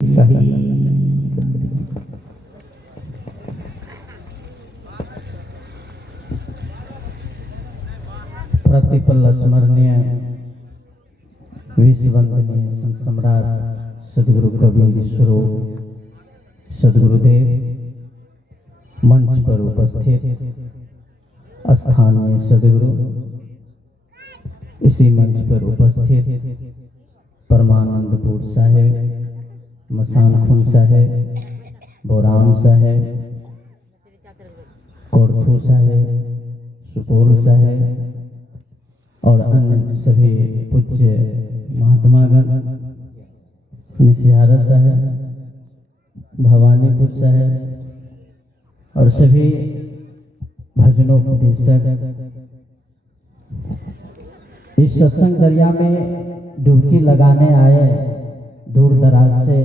सही। प्रतिपल स्मरणीय विश्ववंदनीय संत सम्राट सदगुरु कबीर स्वरूप सदगुरुदेव मंच पर उपस्थित स्थानीय सदगुरु, इसी मंच पर उपस्थित परमानंदपुर साहेब, मसान साहेब, बोराम साहेब, कोरथू साहेब, सुपौल साहेब और अन्य सभी पूज्य महात्मागण, निसिहारा साहेब, भवानीपुर साहेब और सभी भजनोपदेशक इस सत्संग दरिया में डुबकी लगाने आए दूर दराज से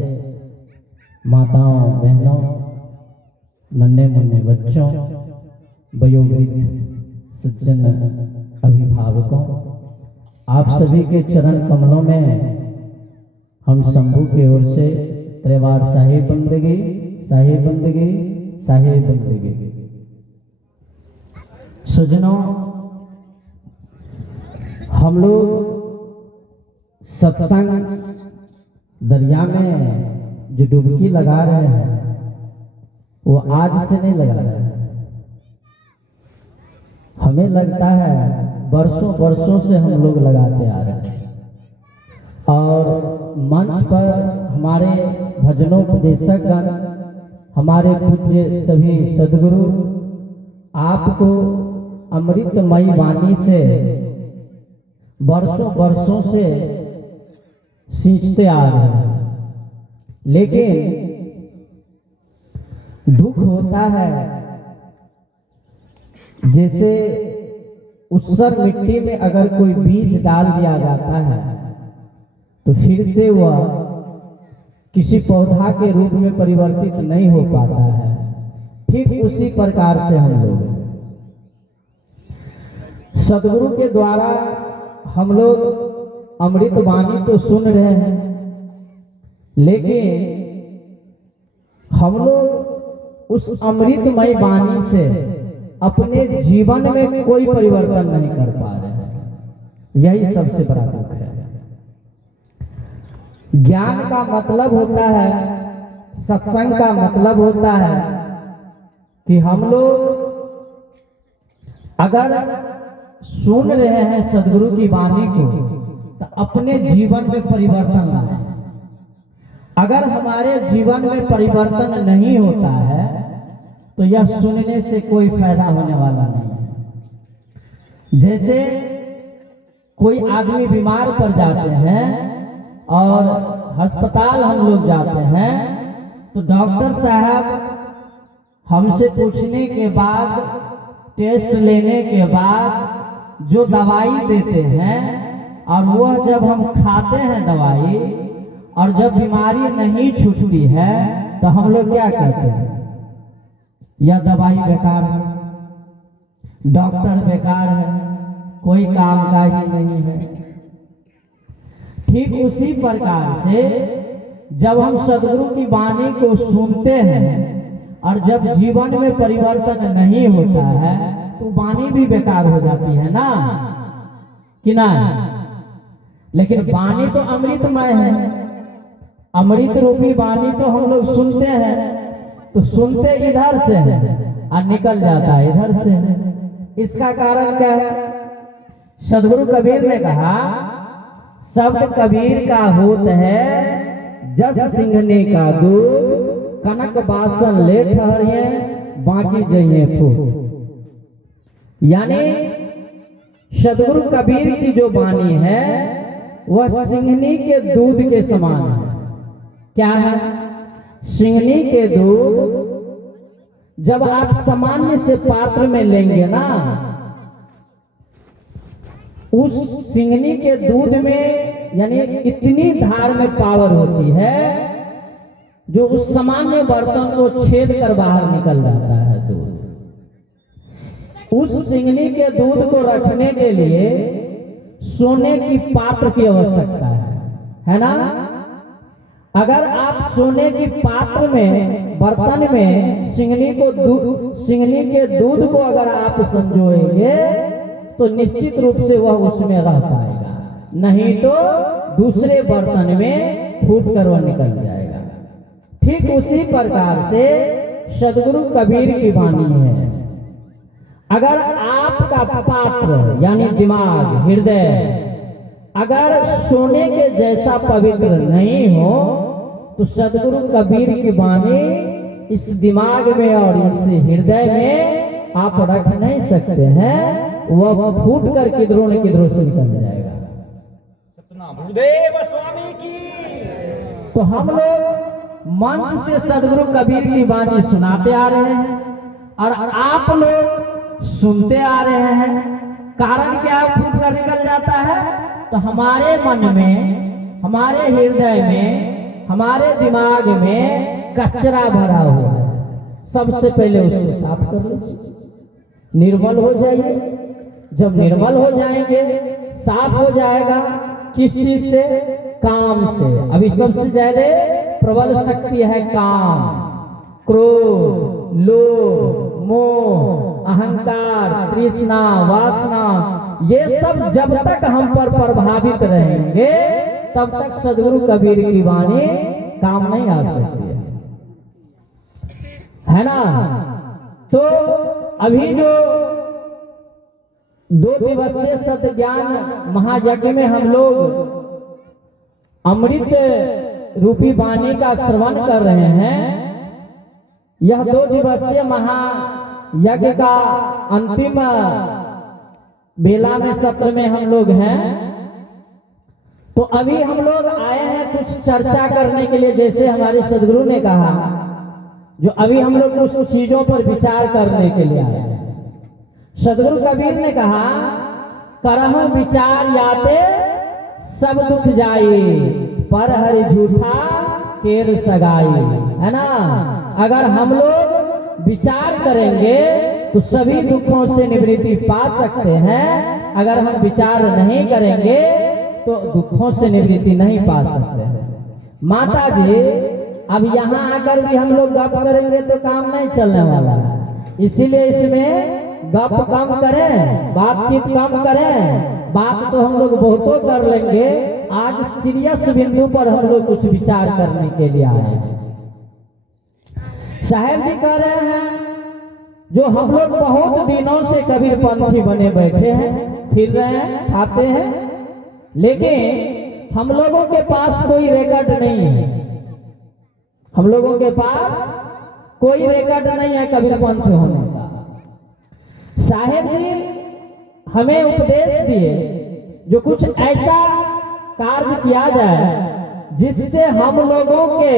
माताओं, बहनों, नन्हे मुन्ने बच्चों, वयोवृद्ध सज्जन अभिभावकों, आप सभी के चरण कमलों में हम शंभू की ओर से त्रिवार साहिब बंदगी, साहिब बंदगी, साहिब बंदगी। सज्जनों, हम लोग सत्संग दरिया में जो डुबकी लगा रहे हैं वो आज से नहीं लगा रहे हैं। हमें लगता है वर्षों वर्षों से हम लोग लगाते आ रहे हैं और मंच पर हमारे भजनोपदेशकगण, हमारे पूज्य सभी सदगुरु आपको अमृतमयी वाणी से वर्षों वर्षों से सींचते आ रहे हैं। लेकिन दुख होता है, जैसे उस्सर मिट्टी में अगर कोई बीज डाल दिया जाता है तो फिर से वह किसी पौधा के रूप में परिवर्तित नहीं हो पाता है। ठीक उसी प्रकार से हम लोग सदगुरु के द्वारा हम लोग अमृत वाणी तो सुन रहे हैं, लेकिन हम लोग उस अमृतमय वाणी से अपने जीवन में कोई परिवर्तन नहीं कर पा रहे हैं। यही सबसे बड़ा दुख है। ज्ञान का मतलब होता है, सत्संग का मतलब होता है कि हम लोग अगर सुन रहे हैं सदगुरु की वाणी को तो अपने जीवन में परिवर्तन लाएं। अगर हमारे जीवन में परिवर्तन नहीं होता है तो यह सुनने से कोई फायदा होने वाला नहीं है। जैसे कोई आदमी बीमार पड़ जाते हैं और अस्पताल हम लोग जाते हैं तो डॉक्टर साहब हमसे पूछने के बाद, टेस्ट लेने के बाद जो दवाई देते हैं और वह जब हम खाते हैं दवाई और जब बीमारी नहीं छूटती है तो हम लोग क्या कहते हैं? यह दवाई बेकार है, डॉक्टर बेकार है, कोई काम का ही नहीं है। ठीक उसी प्रकार से जब हम सदगुरु की वाणी को सुनते हैं और जब जीवन में परिवर्तन नहीं होता है तो वाणी भी बेकार हो जाती है ना, कि ना? लेकिन वाणी तो अमृतमय है, अमृत रूपी वाणी तो हम लोग सुनते हैं, तो सुनते इधर से है और निकल जाता है इधर से है। इसका कारण क्या है? सदगुरु कबीर ने कहा, शब्द कबीर का होत है जस सिंघने का दूध, कनक बासन ले ठहरिए बाकी जइए फूट। यानी सदगुरु कबीर की जो वाणी है वह सिंघनी के दूध के समान है। क्या है? सिंघनी के दूध जब आप सामान्य से पात्र में लेंगे ना, उस सिंघनी के दूध में यानी इतनी धार में पावर होती है जो उस सामान्य बर्तन को छेद कर बाहर निकल जाता है दूध। उस सिंघनी के दूध को रखने के लिए सोने की पात्र की आवश्यकता है ना? अगर आप सोने की पात्र में, बर्तन में सिंगनी के दूध को अगर आप संजोएंगे तो निश्चित रूप से वह उसमें रह पाएगा, नहीं तो दूसरे बर्तन में फूट कर वह निकल जाएगा। ठीक उसी प्रकार से सदगुरु कबीर की वाणी है। अगर आपका पात्र यानी दिमाग, हृदय अगर सोने के जैसा पवित्र नहीं हो तो सदगुरु कबीर की वाणी इस दिमाग में और इस हृदय में आप रख नहीं सकते हैं, वह फूट कर किधरों न किधरों से निकल जाएगा। गुरुदेव स्वामी की। तो हम लोग मंच से सदगुरु कबीर की वाणी सुनाते आ रहे हैं और आप लोग सुनते आ रहे हैं। कारण क्या फूट कर निकल जाता है? तो हमारे मन में, हमारे हृदय में, हमारे दिमाग में कचरा भरा हुआ है। सबसे पहले उसको साफ कर लीजिए, निर्मल हो जाइए। जब निर्मल हो जाएंगे, साफ हो जाएगा, किस चीज से? काम से। अभी सबसे ज्यादा प्रबल शक्ति है काम, क्रोध, लोभ, मोह, अहंकार, तृष्णा, वासना। ये सब जब तक हम पर प्रभावित रहेंगे तब तक सदगुरु कबीर की वाणी काम नहीं आ सकती है ना। तो अभी जो 2 दिवसीय सत्य ज्ञान महायज्ञ में हम लोग अमृत रूपी वाणी का श्रवण कर रहे हैं, यह 2 दिवसीय महायज्ञ का अंतिम बेला में सत्र में हम लोग हैं। तो अभी हम लोग आए हैं कुछ चर्चा करने के लिए, जैसे हमारे सदगुरु ने कहा, जो अभी हम लोग कुछ चीजों पर विचार करने के लिए आए हैं। सदगुरु कबीर ने कहा, करहु विचार याते सब दुख जाई, पर हरि झूठा केर सगाई। है ना। अगर हम लोग विचार करेंगे तो सभी दुखों से निवृत्ति पा सकते हैं। अगर हम विचार नहीं करेंगे तो दुखों से निवृत्ति नहीं पा सकते हैं। माता जी, अब यहाँ आकर भी हम लोग गप करेंगे तो काम नहीं चलने वाला है, इसीलिए इसमें गप कम करें, बातचीत कम करें। बात तो हम लोग बहुतों कर लेंगे, आज सीरियस बिंदु पर हम लोग कुछ विचार करने के लिए आए हैं। साहेब जी कह रहे हैं, जो हम लोग बहुत दिनों से कबीर पंथी बने बैठे हैं, फिर रहे हैं, खाते हैं, लेकिन हम लोगों के पास कोई रिकॉर्ड नहीं है। हम लोगों के पास कोई रिकॉर्ड नहीं है कबीर पंथ होने का। साहेब जी हमें उपदेश दिए, जो कुछ ऐसा कार्य किया जाए जिससे हम लोगों के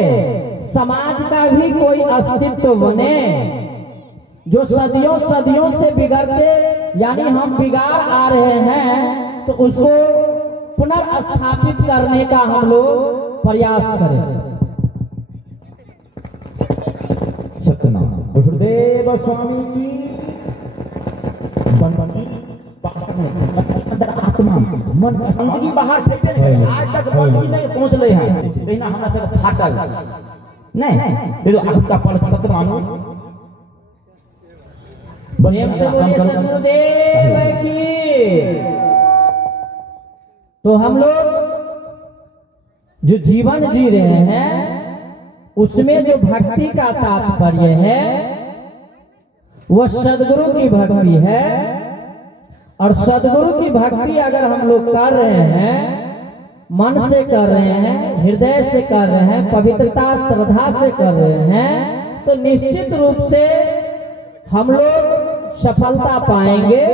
समाज का भी कोई अस्तित्व बने। जो सदियों सदियों से बिगड़ते, यानी हम बिगाड़ आ रहे हैं, तो उसको पुनर्स्थापित करने का हम लोग प्रयास करें। सत्यनाम गुरुदेव स्वामी की। अंदर आत्मा मन जिंदगी बाहर फेंके नहीं, आज तक बंदगी नहीं पहुंच ले हैं, कहिना हमरा सब फाटल नहीं। तो आपका पल सत्य मानो, प्रेम से बोलिए सदगुरुदेव की। तो हम लोग जो जीवन जी रहे हैं उसमें जो भक्ति का तात्पर्य है वह सदगुरु की भक्ति है। और सदगुरु की भक्ति अगर हम लोग कर रहे हैं, मन से कर रहे हैं, हृदय से कर रहे हैं, पवित्रता श्रद्धा से कर रहे हैं, तो निश्चित रूप से हम लोग सफलता पाएंगे।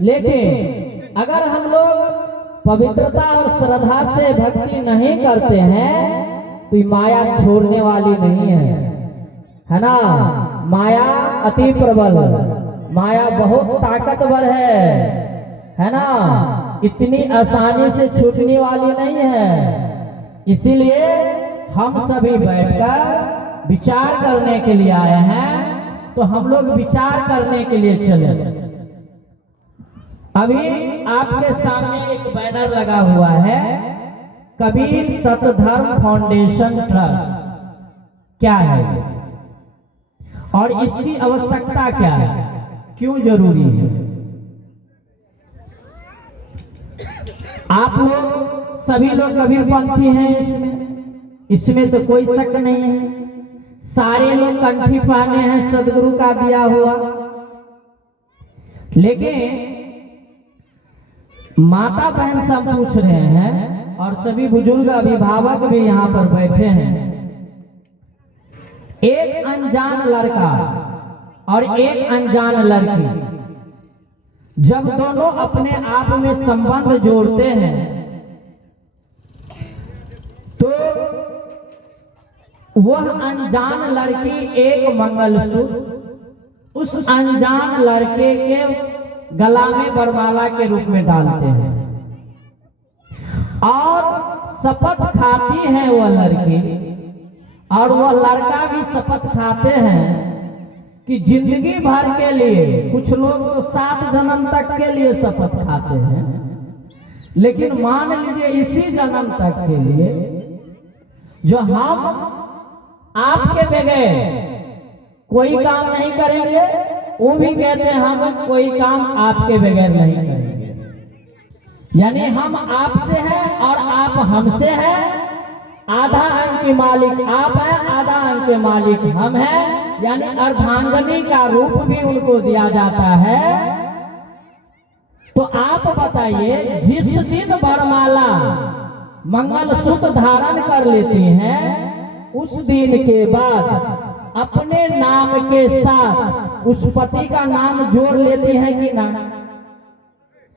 लेकिन अगर हम लोग पवित्रता और श्रद्धा से भक्ति नहीं करते हैं तो माया छोड़ने वाली नहीं है ना। माया अति प्रबल, माया बहुत ताकतवर है ना। इतनी आसानी से छूटने वाली नहीं है। इसीलिए हम सभी बैठकर विचार करने के लिए आए हैं। तो हम लोग विचार करने के लिए चले। अभी आपके सामने एक बैनर लगा हुआ है, कबीर सतधर्म फाउंडेशन ट्रस्ट क्या है और इसकी आवश्यकता क्या है, क्यों जरूरी है? आप लोग सभी लोग कबीरपंथी हैं, इसमें तो कोई शक नहीं है। सारे लोग कंठी पहने हैं सदगुरु का दिया हुआ, लेकिन माता बहन सब पूछ रहे हैं और सभी बुजुर्ग अभिभावक भी यहाँ पर बैठे हैं। एक अनजान लड़का और एक अनजान लड़की जब दोनों अपने आप में संबंध जोड़ते हैं तो वह अनजान लड़की एक मंगलसूत्र उस अनजान लड़के के गला में वरमाला के रूप में डालते हैं और शपथ खाती है वह लड़की और वह लड़का भी शपथ खाते हैं कि जिंदगी भर के लिए, कुछ लोग तो 7 जन्म तक के लिए शपथ खाते हैं, लेकिन मान लीजिए इसी जन्म तक के लिए जो हम आपके बगैर कोई काम नहीं करेंगे, वो भी कहते हैं हम कोई काम आपके बगैर नहीं करेंगे। यानी हम आपसे हैं और आप हमसे हैं। आधा अंक के मालिक आप हैं, आधा अंक के मालिक हम हैं। यानी अर्धांगिनी का रूप भी उनको दिया जाता है। तो आप बताइए, जिस दिन वरमाला मंगलसूत्र धारण कर लेती हैं, उस दिन के बाद अपने नाम के साथ उस पति का नाम जोड़ लेती है कि ना?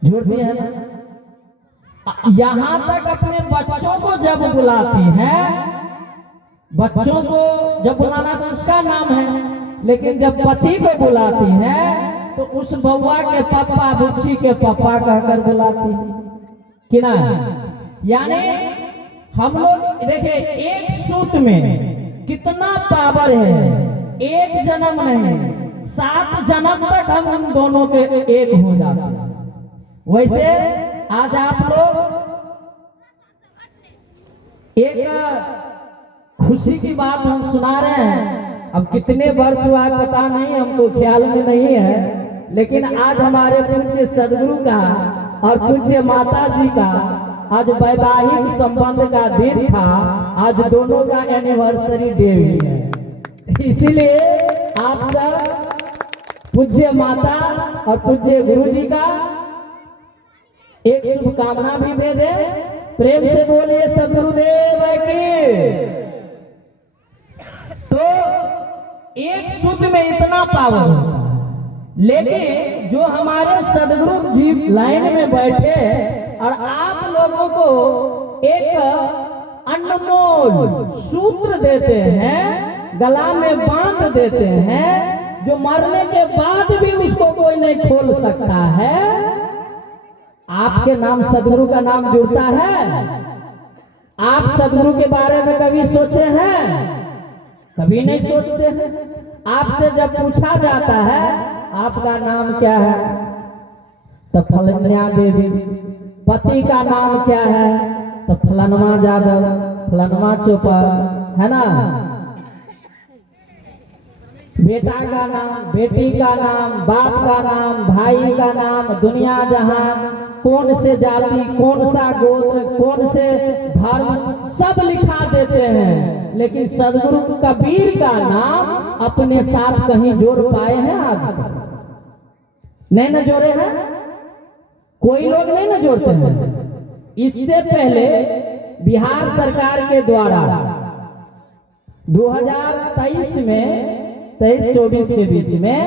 जोड़ती है ना? यहां तक अपने बच्चों को जब बुलाती है, बच्चों को जब बुलाना तो उसका नाम है, लेकिन जब पति को बुलाती है तो उस बउआ के पापा, बुच्ची के पापा कहकर बुलाती है कि ना? यानी हम लोग देखिए, एक सूत्र में कितना पावर है। एक जन्म नहीं, 7 जन्म तक हम दोनों के एक हो जाते हैं। वैसे आज आप लोग एक खुशी की बात हम सुना रहे हैं। अब कितने वर्ष हुआ पता नहीं, हमको ख्याल में नहीं है, लेकिन आज हमारे पूज्य सदगुरु का और पूज्य माता जी का आज वैवाहिक संबंध का दिन था। आज दोनों का एनिवर्सरी डे भी है। इसीलिए आप सब पूज्य माता और पूज्य गुरु जी का एक शुभकामना भी दे दे। प्रेम से बोलिए सदगुरुदेव की। तो एक सूत्र में इतना पावर होता है, लेकिन जो हमारे सदगुरु जी लाइन में बैठे और आप लोगों को एक अनमोल सूत्र देते हैं, गला में बांध देते हैं, जो मरने के बाद भी उसको कोई नहीं खोल सकता है। आपके नाम सदगुरु का नाम जुड़ता है। आप सदगुरु के बारे में कभी सोचे हैं? कभी नहीं सोचते हैं। आपसे जब पूछा जाता है आपका नाम क्या है, तो फलन्या देवी। पति का नाम क्या है, तो फलनवा यादव, फलनवा चोपड़, है ना? बेटा का नाम, बेटी का नाम, बाप का नाम, भाई का नाम, दुनिया जहान, कौन से जाति, कौन सा गोत्र, कौन से धर्म, सब लिखा देते हैं। लेकिन सदगुरु कबीर का नाम अपने साथ कहीं जोड़ पाए हैं? आज तक नहीं न जोड़े हैं। कोई लोग नहीं न जोड़ते हैं। इससे पहले बिहार सरकार के द्वारा 2023 में 23-24 के बीच में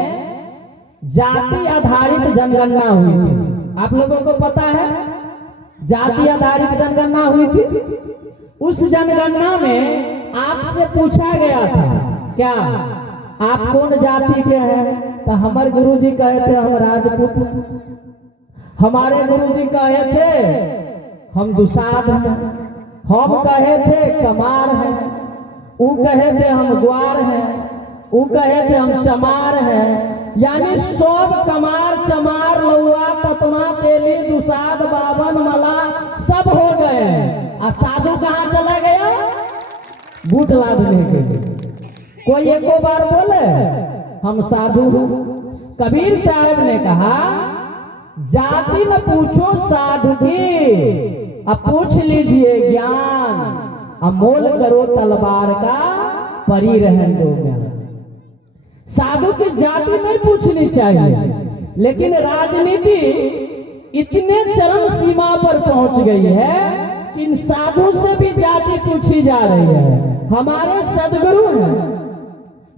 जाति आधारित जनगणना हुई थी। आप लोगों को पता है, जाति आधारित जनगणना हुई थी। उस जनगणना में आपसे पूछा गया था, क्या आप कौन जाति के हैं? तो हमारे गुरुजी कहे थे हम राजपूत हैं। हमारे गुरुजी कहे थे हम दुसाध हैं। हम कहे थे कमार हैं। वो कहे थे हम ग्वार हैं। वो कहे थे हम चमार हैं। यानी सब कमार, चमार, लौआ, ततमा, तेली, दुसाध, बावन, मला सब हो गए। साधु कहाँ चला गया? बूट लादने के लिए। कोई एको बार बोले हम साधु हैं? कबीर साहब ने कहा जाति न पूछो साधु की, अब पूछ लीजिए ज्ञान, अब मोल करो तलवार का, परी रहन दो ज्ञान। साधु की जाति नहीं पूछनी चाहिए, लेकिन राजनीति इतने चरम सीमा पर पहुंच गई है कि इन साधु से भी जाति पूछी जा रही है। हमारे सदगुरु हैं,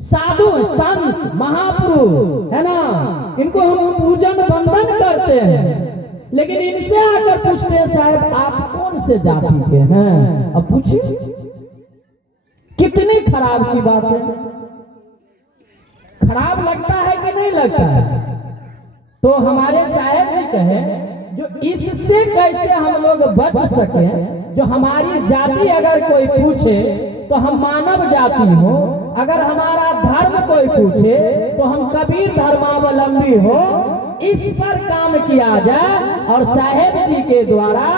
साधु संत महापुरुष है ना, इनको हम पूजन वंदन करते हैं, लेकिन इनसे आकर पूछते हैं साहब आप कौन से जाति के हैं? अब पूछिए, कितनी खराब की बात है। खराब लगता है कि नहीं लगता है? तो हमारे साहब जी कहे जो इससे कैसे हम लोग बच सके, जो हमारी जाति अगर कोई पूछे तो हम मानव जाति हो, अगर हमारा धर्म कोई पूछे तो हम कबीर धर्मावलंबी हो, इस पर काम किया जाए। और साहेब जी के द्वारा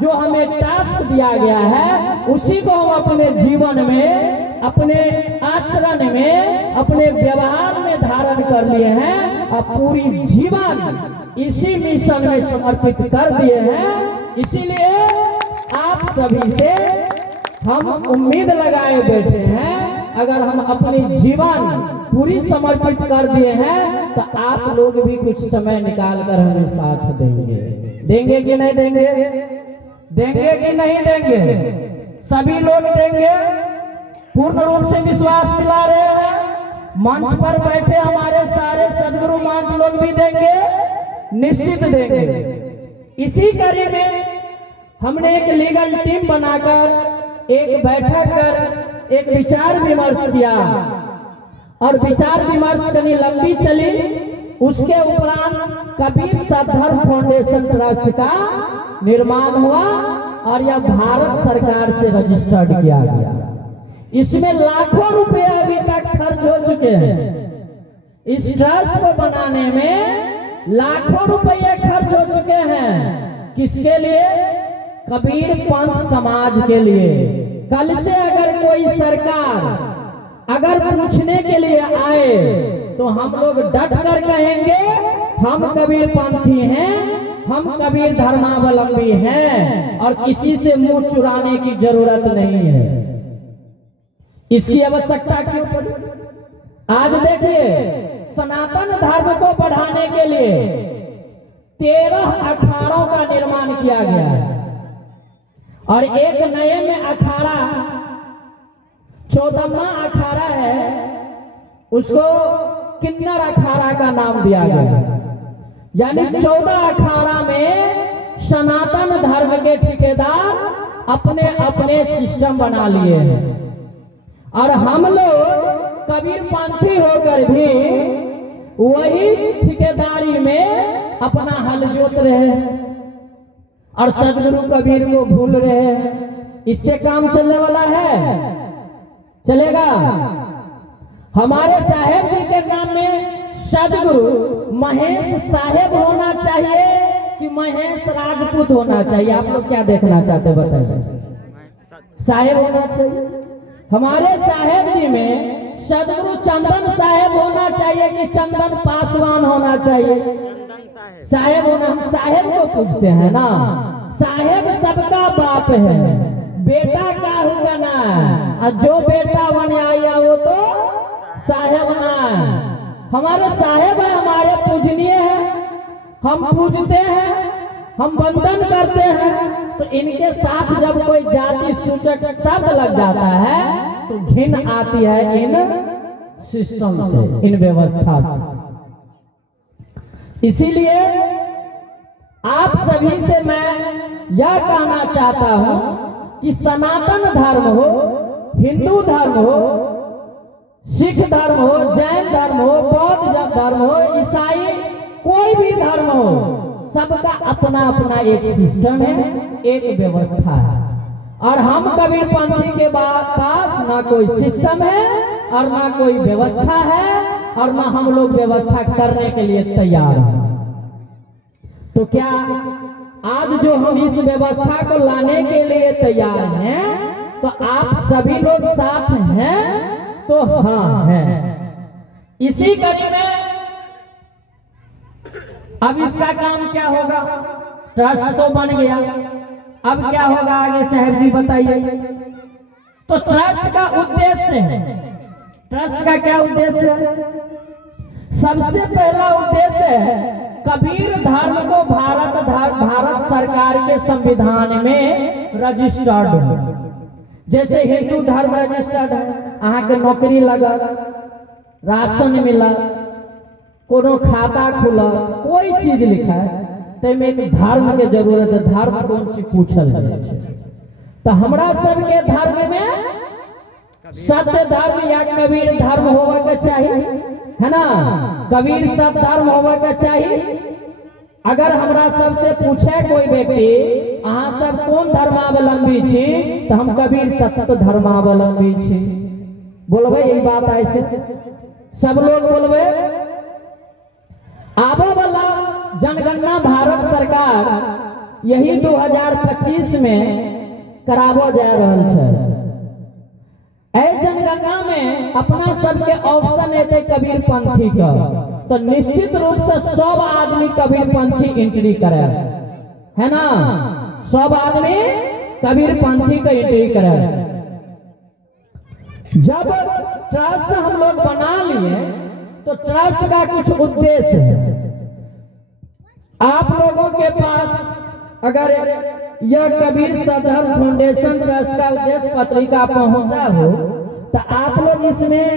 जो हमें टास्क दिया गया है उसी को हम अपने जीवन में, अपने आचरण में, अपने व्यवहार में धारण कर लिए हैं और पूरी जीवन इसी मिशन में समर्पित कर दिए हैं। इसीलिए आप सभी से हम उम्मीद लगाए बैठे हैं, अगर हम अपनी जीवन पूरी समर्पित कर दिए हैं तो आप लोग भी कुछ समय निकाल कर हमें साथ देंगे। देंगे कि नहीं देंगे? देंगे कि नहीं देंगे? सभी लोग देंगे, पूर्ण रूप से विश्वास दिला रहे हैं। मंच पर बैठे हमारे सारे सदगुरु महंत लोग भी देंगे, निश्चित देंगे। इसी कड़ी में हमने एक लीगल टीम बनाकर एक बैठक कर एक विचार विमर्श किया, और विचार विमर्श कहीं लंबी चली। उसके उपरांत कबीर सद्धर्म फाउंडेशन ट्रस्ट का निर्माण हुआ और यह भारत सरकार से रजिस्टर्ड किया गया। इसमें लाखों रुपए अभी तक खर्च हो चुके हैं। इस ट्रस्ट को बनाने में लाखों रुपए खर्च हो चुके हैं। किसके लिए? कबीर पंथ समाज के लिए। कल से अगर कोई सरकार अगर पूछने के लिए आए तो हम लोग डट कर कहेंगे हम कबीर पंथी हैं, हम कबीर धर्मावलंबी हैं, और किसी से मुंह चुराने की जरूरत नहीं है। इसकी आवश्यकता क्यों पड़ी? आज देखिए, सनातन धर्म को बढ़ाने के लिए 13 अखाड़ों का निर्माण किया गया है, और एक नए में अखाड़ा 14वां अखाड़ा है, उसको किन्नर अखाड़ा का नाम दिया गया। यानी 14 अखाड़ा में सनातन धर्म के ठेकेदार अपने अपने सिस्टम बना लिए हैं, और हम लोग कबीर पंथी होकर भी वही ठेकेदारी में अपना हल जोत रहे हैं और सदगुरु कबीर को भूल रहे हैं। इससे काम चलने वाला है? चलेगा? हमारे साहेब जी के नाम में सदगुरु महेश साहेब होना चाहिए कि महेश राजपूत होना चाहिए? आप लोग क्या देखना चाहते बताइए? साहेब होना चाहिए। हमारे साहेब जी में सदगुरु चंदन साहेब होना चाहिए कि चंदन पासवान होना चाहिए? साहेब होना। हम साहेब को पूछते हैं ना, साहेब सबका बाप है, बेटा का होगा ना, और जो बेटा बन आया वो तो साहेब ना। हमारे साहेब है, हमारे पूजनीय है, हम पूजते हैं, हम वंदन करते हैं। तो इनके साथ जब कोई जाति सूचक शब्द लग जाता है तो घिन आती है इन सिस्टम से, इन व्यवस्था से। इसीलिए आप सभी से मैं यह कहना चाहता हूं कि सनातन धर्म हो, हिंदू धर्म हो, सिख धर्म हो, जैन धर्म हो, बौद्ध धर्म हो, ईसाई कोई भी धर्म हो, सबका अपना अपना एक सिस्टम है, एक व्यवस्था है। और हम कबीर पंथी के पास ना कोई सिस्टम है और ना कोई व्यवस्था है, और ना हम लोग व्यवस्था करने के लिए तैयार हैं। तो क्या आज जो हम इस व्यवस्था को लाने के लिए तैयार हैं, तो आप सभी लोग साथ हैं? तो हाँ है। इसी कड़ी में अब इसका काम क्या होगा? ट्रस्ट तो बन गया, अब क्या होगा आगे साहब जी बताइए। तो ट्रस्ट का उद्देश्य है, ट्रस्ट का क्या उद्देश्य है? सबसे पहला उद्देश्य है कबीर धर्म को भारत सरकार के संविधान में रजिस्टर्ड हो। जैसे हिंदू धर्म रजिस्टर्ड है, अहाँ के नौकरी लगा, राशन मिला, कोनो खाता खुला, कोई चीज लिखा है तो में एक धर्म के जरूरत है। धर्म कौन चीज पूछल जाए छै? तो हमरा सबके धर्म में सत्य धर्म या कबीर धर्म होवे के चाहिए, है ना? कबीर सत्य धर्म होवे के चाहिए। अगर हमरा सबसे पूछे कोई व्यक्ति अहाँ सब कौन धर्मावलंबी छी, तो हम कबीर सत्य धर्मावलंबी छी बोलबे। यही बात ऐसे सब लोग बोलबे। आबे वाला जनगणना भारत सरकार यही 2025 में कराबो जा रहल छै। ऐ जनगणना में अपना सबके ऑप्शन एते कबीर पंथी का, तो निश्चित रूप से सब आदमी कबीर पंथी एंट्री करे, है ना? सब आदमी कबीर पंथी का एंट्री करे। जब ट्रस्ट हम लोग बना लिए तो ट्रस्ट का कुछ उद्देश्य है। आप लोगों के पास अगर यह कबीर सधर्म फाउंडेशन ट्रस्ट का उद्देश्य पत्रिका पहुंचा हो, तो आप लोग इसमें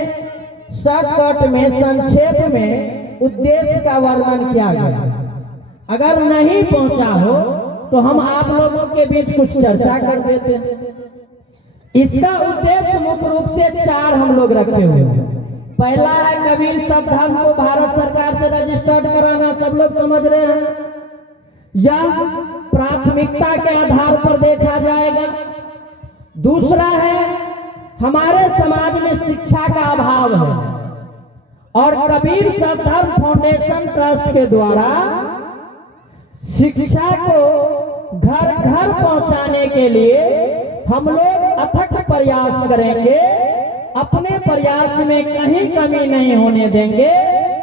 शॉर्टकट में संक्षेप में उद्देश्य का वर्णन किया गया। अगर नहीं पहुंचा हो तो हम आप लोगों के बीच कुछ चर्चा कर देते हैं। इसका उद्देश्य मुख्य रूप से 4 हम लोग रखे हुए हैं। पहला है कबीर सधर्म को भारत सरकार से रजिस्टर्ड कराना, सब लोग समझ रहे हैं। यह प्राथमिकता के आधार पर देखा जाएगा। दूसरा है हमारे समाज में शिक्षा का अभाव है और कबीर सधर्म फाउंडेशन ट्रस्ट के द्वारा शिक्षा को घर घर पहुंचाने के लिए हम लोग अथक प्रयास करेंगे। अपने प्रयास में कहीं कमी नहीं होने देंगे,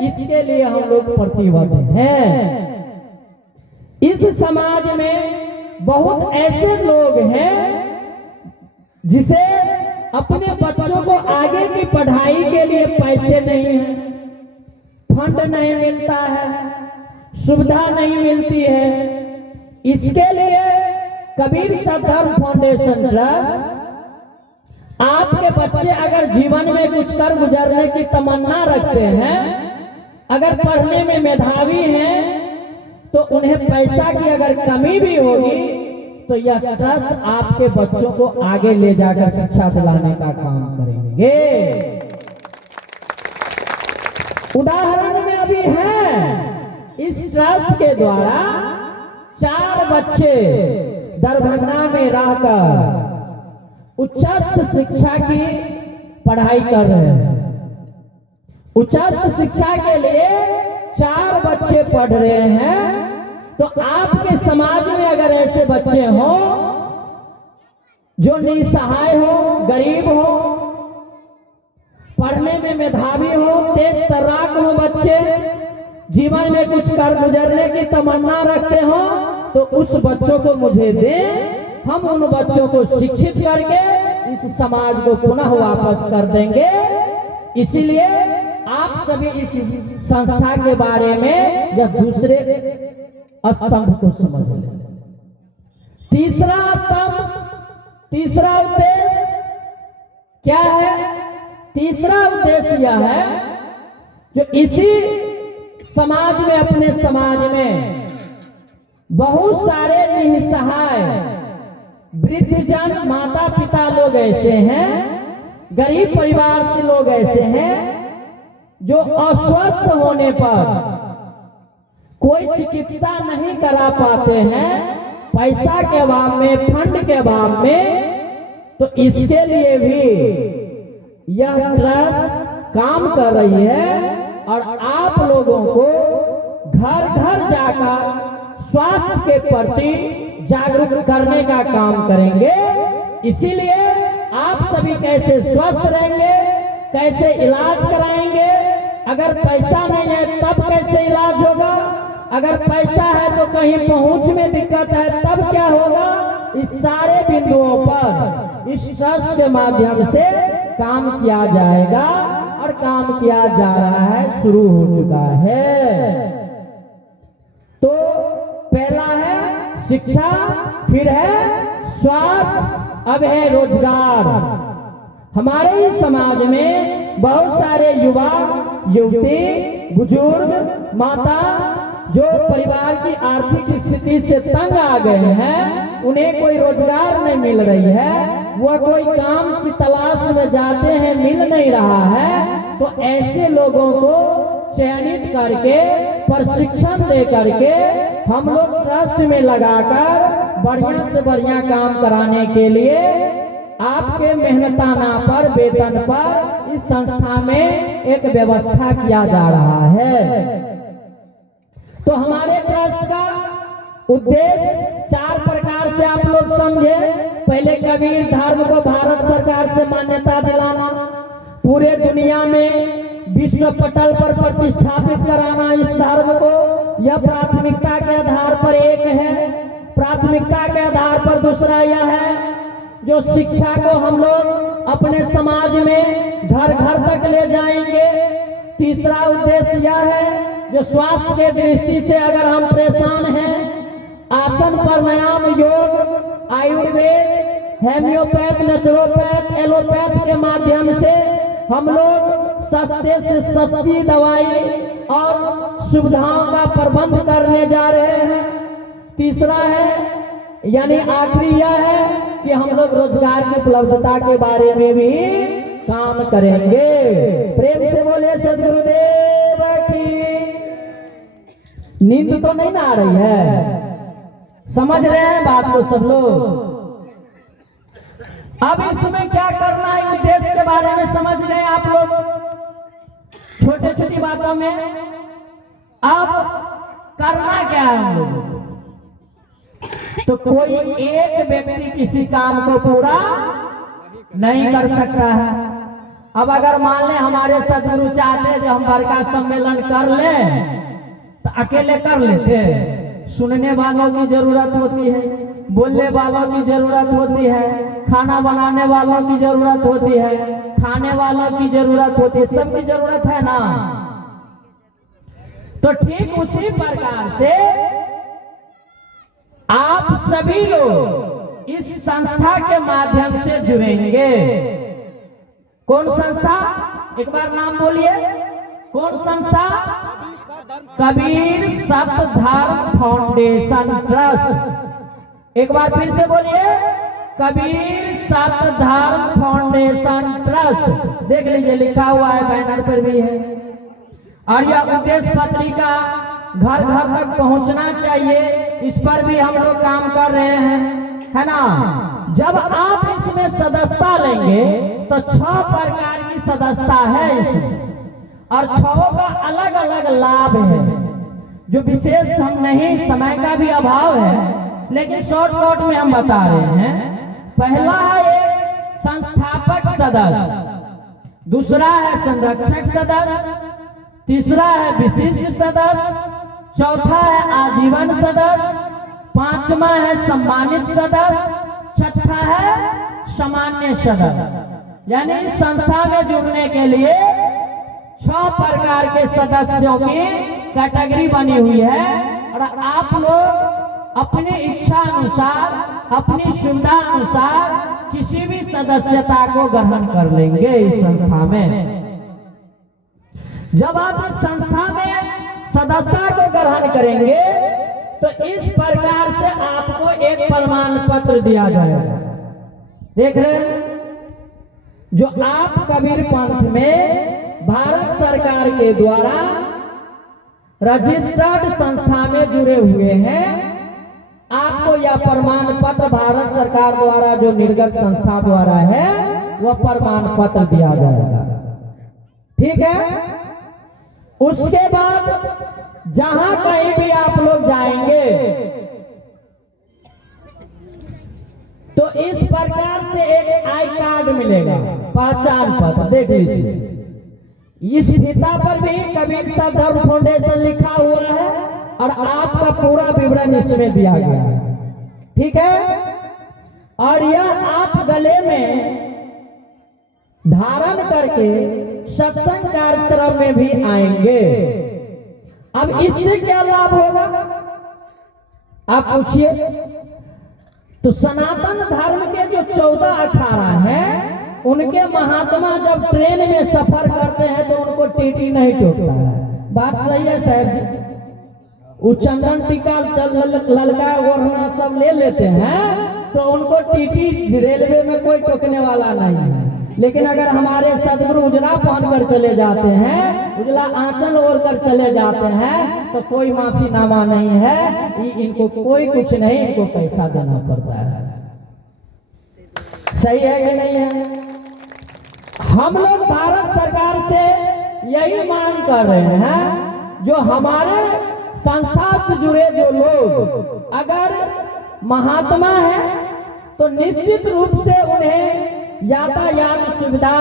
इसके लिए हम लोग प्रतिबद्ध हैं। इस समाज में बहुत ऐसे लोग हैं जिसे अपने बच्चों को आगे की पढ़ाई के लिए पैसे नहीं है, फंड नहीं मिलता है, सुविधा नहीं मिलती है। इसके लिए कबीर सधर्म फाउंडेशन ट्रस्ट आपके बच्चे अगर जीवन में कुछ कर गुजरने की तमन्ना रखते हैं, अगर पढ़ने में मेधावी हैं, तो उन्हें पैसा की अगर कमी भी होगी तो यह ट्रस्ट आपके बच्चों को आगे ले जाकर शिक्षा दिलाने का काम करेंगे। उदाहरण में अभी है इस ट्रस्ट के द्वारा 4 बच्चे दरभंगा में रहकर उच्चस्थ शिक्षा की पढ़ाई कर रहे हैं। उच्चस्थ शिक्षा के लिए 4 बच्चे पढ़ रहे हैं। तो आपके समाज में अगर ऐसे बच्चे हों जो निसहाय हो, गरीब हो, पढ़ने में मेधावी हो, तेज तर्राक हो, बच्चे जीवन में कुछ कर गुजरने की तमन्ना रखते हो, तो उस बच्चों को मुझे दें। हम उन बच्चों को शिक्षित करके इस समाज को पुनः वापस कर देंगे। इसीलिए आप सभी इस संस्था के बारे में या दूसरे स्तंभ को समझ लें। तीसरा स्तंभ, तीसरा उद्देश्य क्या है? तीसरा उद्देश्य यह है जो इसी समाज में, अपने समाज में बहुत सारे निसहाय वृद्धजन, माता पिता लोग ऐसे हैं, गरीब परिवार से लोग ऐसे हैं जो अस्वस्थ होने पर कोई चिकित्सा नहीं करा पाते हैं, पैसा के अभाव में, फंड के अभाव में। तो इसके लिए भी यह ट्रस्ट काम कर रही है और आप लोगों को घर घर जाकर स्वास्थ्य के प्रति जागरूक करने का काम करेंगे। इसीलिए आप सभी कैसे स्वस्थ रहेंगे, कैसे इलाज कराएंगे, अगर पैसा नहीं है तब कैसे इलाज होगा, अगर पैसा है तो कहीं पहुंच में दिक्कत है तब क्या होगा, इस सारे बिंदुओं पर इस ट्रस्ट के माध्यम से काम किया जाएगा और काम किया जा रहा है, शुरू हो चुका है। तो पहला है शिक्षा, फिर है स्वास्थ्य, अब है रोजगार। हमारे ही समाज में बहुत सारे युवा युवती, बुजुर्ग, माता जो परिवार की आर्थिक स्थिति से तंग आ गए हैं, उन्हें कोई रोजगार नहीं मिल रही है, वह कोई काम की तलाश में जाते हैं, मिल नहीं रहा है। तो ऐसे लोगों को चयनित करके प्रशिक्षण दे करके हम लोग ट्रस्ट में लगाकर बढ़िया से बढ़िया काम कराने के लिए आपके मेहनताना पर, वेतन पर इस संस्था में एक व्यवस्था किया जा रहा है। तो हमारे ट्रस्ट का उद्देश्य 4 प्रकार से आप लोग समझे। पहले कबीर धर्म को भारत सरकार से मान्यता दिलाना, पूरे दुनिया में विश्व पटल पर प्रतिष्ठापित कराना इस धर्म को, यह प्राथमिकता के आधार पर एक है। प्राथमिकता के आधार पर दूसरा यह है जो शिक्षा को हम लोग अपने समाज में घर घर तक ले जाएंगे। तीसरा उद्देश्य यह है जो स्वास्थ्य के दृष्टि से अगर हम परेशान हैं, आसन प्राणायाम, योग, आयुर्वेद, हेम्योपैथ, नेचुरोपैथ, एलोपैथ के माध्यम से हम लोग सस्ते से सस्ती दवाई और सुविधाओं का प्रबंध करने जा रहे हैं। तीसरा है यानी आखिरी यह है कि हम लोग रोजगार की उपलब्धता के बारे में भी काम करेंगे। प्रेम से बोले सदगुरुदेव की। नींद तो नहीं ना आ रही है, समझ रहे हैं बात को सब लोग। अब इसमें क्या करना है, उद्देश्य के बारे में समझ गए आप लोग, छोटे छोटी बातों में। अब करना क्या है हम लोगों को, तो कोई एक व्यक्ति किसी काम को पूरा नहीं कर सकता है। अब अगर मान ले हमारे सदगुरु चाहते जो हम बड़का सम्मेलन कर ले तो अकेले कर लेते। सुनने वालों की जरूरत होती है, बोलने वालों की जरूरत होती है, खाना बनाने वालों की जरूरत होती है, खाने वालों की जरूरत होती है, सबकी जरूरत है ना। तो ठीक उसी प्रकार से आप सभी लोग इस संस्था के माध्यम से जुड़ेंगे। कौन संस्था, एक बार नाम बोलिए, कौन संस्था? कबीर सत्य धर्म फाउंडेशन ट्रस्ट। एक बार फिर से बोलिए, कबीर सत्य धर्म फाउंडेशन ट्रस्ट। देख लीजिए लिखा हुआ है, बैनर पर भी है। और यह उद्देश्य पत्रिका घर घर तक पहुंचना चाहिए, इस पर भी हम लोग काम कर रहे हैं, है ना। जब आप इसमें सदस्यता लेंगे तो 6 प्रकार की सदस्यता है इसमें, और 6 का अलग अलग लाभ है जो विशेष हम नहीं, समय का भी अभाव है, लेकिन शॉर्टकट में हम बता रहे हैं। पहला है एक संस्थापक सदस्य, दूसरा है संरक्षक सदस्य, तीसरा है विशिष्ट सदस्य, चौथा है आजीवन सदस्य, पांचवा है सम्मानित सदस्य, छठा है सामान्य सदस्य। यानी इस संस्था में जुड़ने के लिए 6 प्रकार के सदस्यों की कैटेगरी बनी हुई है, और आप लोग अपनी इच्छा अनुसार, अपनी सुविधा अनुसार किसी भी सदस्यता को ग्रहण कर लेंगे इस संस्था में। जब आप इस संस्था में सदस्यता को ग्रहण करेंगे तो इस प्रकार से आपको एक प्रमाण पत्र दिया जाएगा। देख रहे हैं, जो आप कबीर पंथ में भारत सरकार के द्वारा रजिस्टर्ड संस्था में जुड़े हुए हैं, आपको यह प्रमाण पत्र भारत सरकार द्वारा जो निर्गत संस्था द्वारा है वह प्रमाण पत्र दिया जाएगा। ठीक है। उसके बाद जहां कहीं भी आप लोग जाएंगे तो इस प्रकार से एक आई कार्ड मिलेगा, पहचान पत्र, देख लीजिए। इस फीता पर भी कबीर साथ धर्म फाउंडेशन लिखा हुआ है और आपका पूरा विवरण इसमें दिया गया है, ठीक है। और यह आप गले में धारण करके सत्संग कार्यक्रम में भी आएंगे। अब इससे क्या लाभ होगा आप पूछिए। तो सनातन धर्म के जो 14 अखाड़ा हैं, उनके महात्मा जब ट्रेन में सफर करते हैं तो उनको टीटी नहीं टोकता है। बात सही है साहब जी। वो चंदन टीका ललका ओढ़ना सब ले लेते हैं तो उनको टीटी रेलवे में कोई टोकने वाला नहीं है। लेकिन अगर हमारे सदगुरु उजला पहन कर चले जाते हैं, उजला आंचल ओढ़ कर चले जाते हैं तो कोई माफीनामा नहीं है, इनको कोई कुछ नहीं, इनको पैसा देना पड़ता है। सही है कि नहीं है? हम लोग भारत सरकार से यही मांग कर रहे हैं, जो हमारे संस्था से जुड़े जो लोग अगर महात्मा है तो निश्चित रूप से उन्हें यातायात सुविधा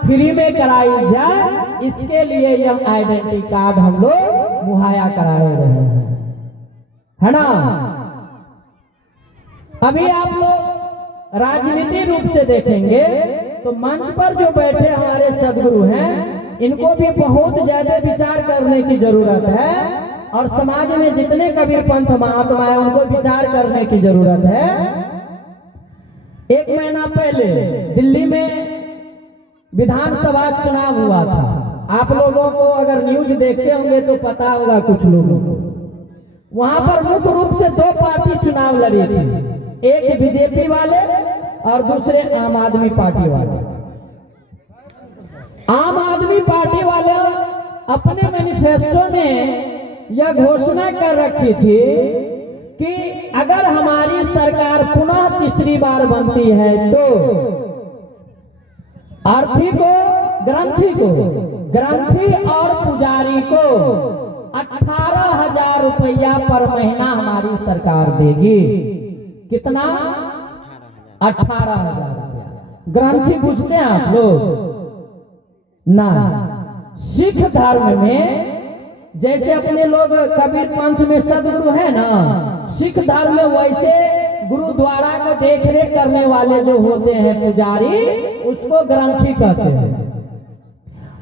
फ्री में कराई जाए। इसके लिए यह आइडेंटिटी कार्ड हम लोग मुहैया कराए रहे हैं, है ना। अभी आप लोग राजनीति रूप से देखेंगे तो मंच पर जो बैठे हमारे सदगुरु हैं, इनको भी बहुत ज्यादा विचार करने की जरूरत है। और समाज में जितने कबीर पंथ महात्मा है उनको विचार करने की जरूरत है। एक महीना पहले दिल्ली में विधानसभा चुनाव हुआ था। आप लोगों को अगर न्यूज देखते होंगे तो पता होगा कुछ लोगों को। वहां पर मुख्य रूप से 2 पार्टी चुनाव लड़ी थी, एक बीजेपी वाले और दूसरे आम आदमी पार्टी वाले। आम आदमी पार्टी वाले अपने मैनिफेस्टो में यह घोषणा कर रखी थी कि अगर हमारी सरकार पुनः तीसरी बार बनती है तो अर्थी को, ग्रंथी और पुजारी को 18,000 रुपया पर महीना हमारी सरकार देगी। कितना? 18,000 रुपया। ग्रंथी पूछते हैं आप लोग ना। सिख धर्म में जैसे अपने लोग कबीर पंथ में सदगुरु है ना, सिख धर्म में वैसे गुरुद्वारा को देखरेख करने वाले जो होते हैं पुजारी, उसको ग्रंथी कहते हैं।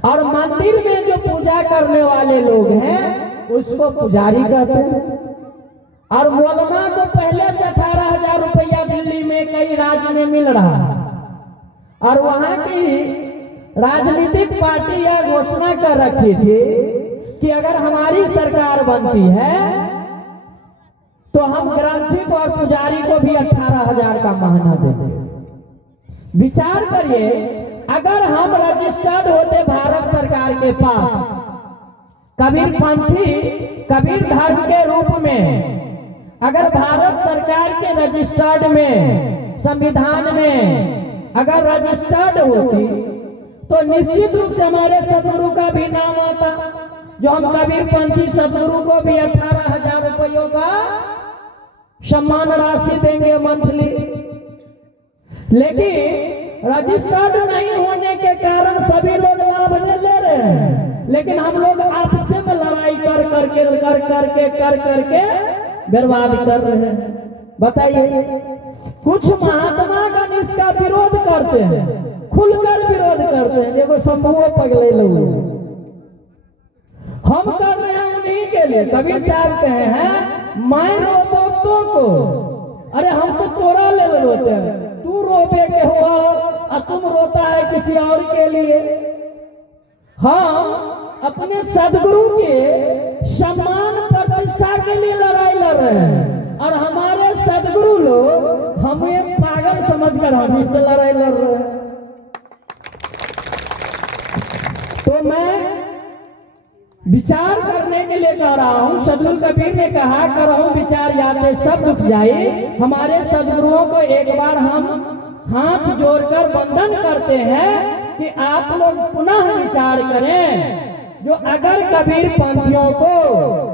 और मंदिर में जो पूजा करने वाले लोग हैं उसको पुजारी कहते हैं। और मौलाना को पहले से 18,000 रुपया दिल्ली में कई राज्य में मिल रहा है। और वहां की राजनीतिक पार्टी यह घोषणा कर रखी थी कि अगर हमारी सरकार बनती है तो हम ग्रंथी को और पुजारी को भी 18,000 का महीना देंगे। विचार करिए, अगर हम रजिस्टर्ड होते भारत सरकार के पास कबीर पंथी, कबीर धर्म के रूप में, अगर भारत सरकार के रजिस्टर्ड में, संविधान में अगर रजिस्टर्ड होती तो निश्चित रूप से हमारे सदगुरु का भी नाम आता, जो हम कबीर पंथी सदगुरु को भी 18,000 रुपयों का सम्मान राशि देंगे मंथली। लेकिन रजिस्टर्ड नहीं होने के कारण सभी लोग लाभ ले रहे हैं, लेकिन हम लोग आपस में लड़ाई कर करके बर्बाद कर रहे हैं। बताइए, कुछ महात्मागण इसका विरोध करते हैं, खुलकर विरोध करते हैं। देखो शंभुओ पगले लोग, हम कर रहे हैं उन्हीं के लिए। कबीर साहब कहे हैं, मैं रोबो तो को, अरे हम तो तोरा ले रोते हैं, तू रोबे के हुआ और तुम रोता है किसी और के लिए। हम अपने सदगुरु के सम्मान प्रतिष्ठा के लिए लड़ाई लड़ रहे हैं और हमारे सदगुरु लोग हमें पागल समझकर हम से लड़ाई लड़ रहे हैं। तो मैं विचार करने के लिए कह रहा हूं। सदगुरु कबीर ने कहा, करहूं विचार याते सब दुख जाए। हमारे सदगुरुओं को एक बार हम हाथ जोड़कर वंदन करते हैं कि आप लोग पुनः विचार करें जो अगर कबीर पंथियों को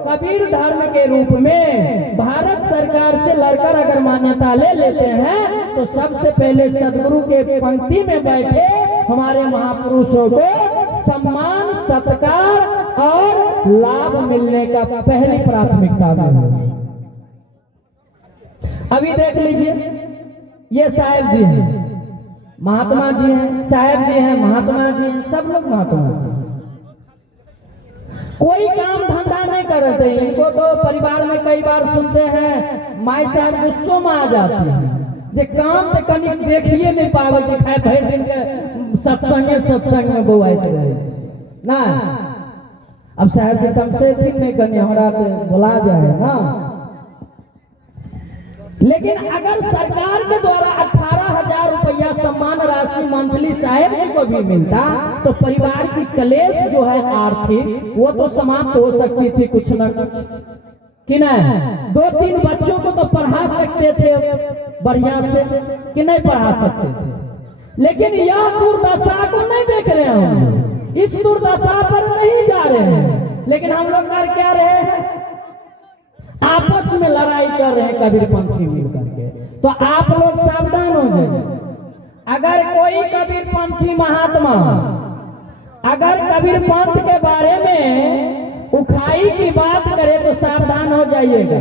कबीर धर्म के रूप में भारत सरकार से लड़कर अगर मान्यता ले लेते हैं तो सबसे पहले सदगुरु के पंक्ति में बैठे हमारे महापुरुषों को सम्मान सत्कार और लाभ मिलने का पहली प्राथमिकता में। अभी देख लीजिए, ये साहेब जी हैं, महात्मा जी हैं, साहेब जी हैं, महात्मा जी हैं, सब लोग महात्मा जी हैं। कोई काम धंधा नहीं करते। इनको तो परिवार में कई बार सुनते हैं माई साहब गुस्सों में आ जाती है जे काम तो कनी देखिए नहीं पावे जे खाए भर दिन के सत्संग में बउआइत रहे ना। अब साहब जी तुमसे ठीक नहीं कनी हमरा तो बुला जाए ना। लेकिन अगर सरकार के द्वारा 18,000 रुपया सम्मान राशि मंथली साहेब जी को भी मिलता तो परिवार की कलेश जो है आर्थिक वो तो समाप्त हो सकती थी कुछ न कुछ, कि नहीं? 2-3 बच्चों को तो पढ़ा सकते थे बढ़िया से, कि नहीं पढ़ा सकते थे। लेकिन यह दुर्दशा को नहीं देख रहे हैं, इस दुर्दशा पर नहीं जा रहे हैं। लेकिन हम लोग कर क्या रहे हैं? आपस में लड़ाई कर रहे हैं कबीर पंथी मिल करके। तो आप लोग सावधान हो जाइए। अगर कोई कबीर पंथी महात्मा अगर कबीर पंथ के बारे में उखाई की बात करे तो सावधान हो जाइएगा।